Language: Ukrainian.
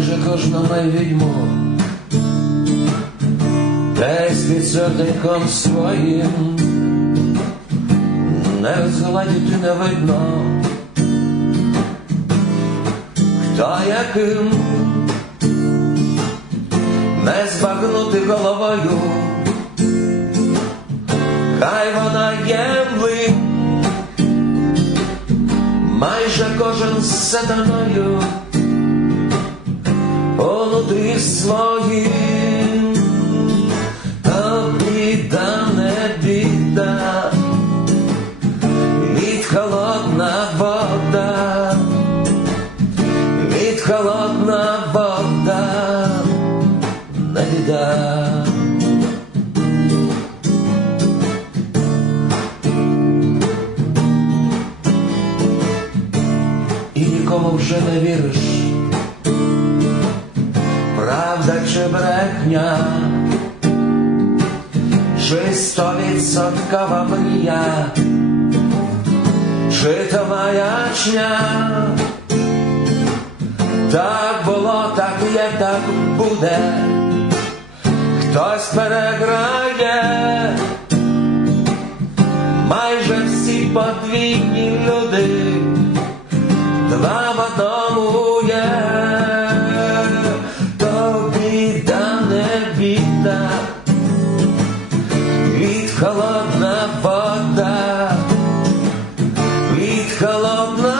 майже кожна має відьму, десь під серденьком своїм, не розгладіти не видно, хто яким, не збагнути головою, хай вона ємлить, майже кожен з сатаною онутрі своїм. То біда, не біда, від холодна вода, від холодна вода, не біда. І нікому вже не віриш, правда чи брехня, чи 100% мрія, чи то маячня. Так було, так є, так буде, хтось переграє, майже всі подвійні люди два в одному є. То біда, не біда, від холодна вода, від холодна